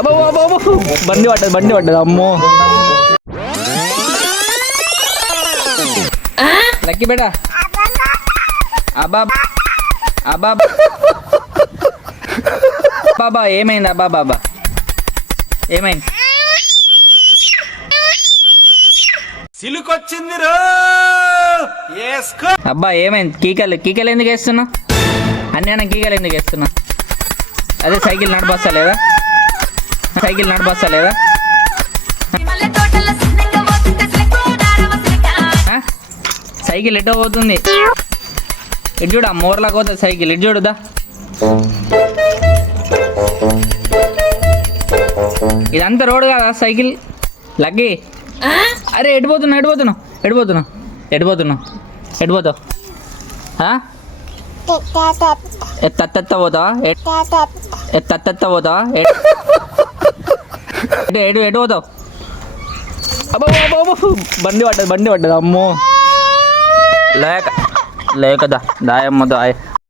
అబ్బో అబ్బో అబ్బో, బండి పడ్డది అమ్మో. లక్కీ బేటా అబ్బా అబ్బా బాబా ఏమైంది? అబ్బా బాబా ఏమైంది? సిలుకొచ్చింది అబ్బా ఏమైంది? కీకలు ఎందుకు వేస్తున్నా? అన్నీ కీకలు ఎందుకు వేస్తున్నా? అదే సైకిల్ నడిపస్తలేదా? సైకిల్ ఎటో పోతుంది. ఇటు చూడు, ఆ మోర్లాగా పోతుంది సైకిల్. ఇటు చూడుదా, ఇదంతా రోడ్ కదా సైకిల్. లక్కీ అరే ఎడిపోతున్నావు? ఎత్తెత్త పోతావా? ఎటు పోతావు? అబ్బో బండి పడ్డది అమ్మో. లేకదా దాయమ్మ దాయ.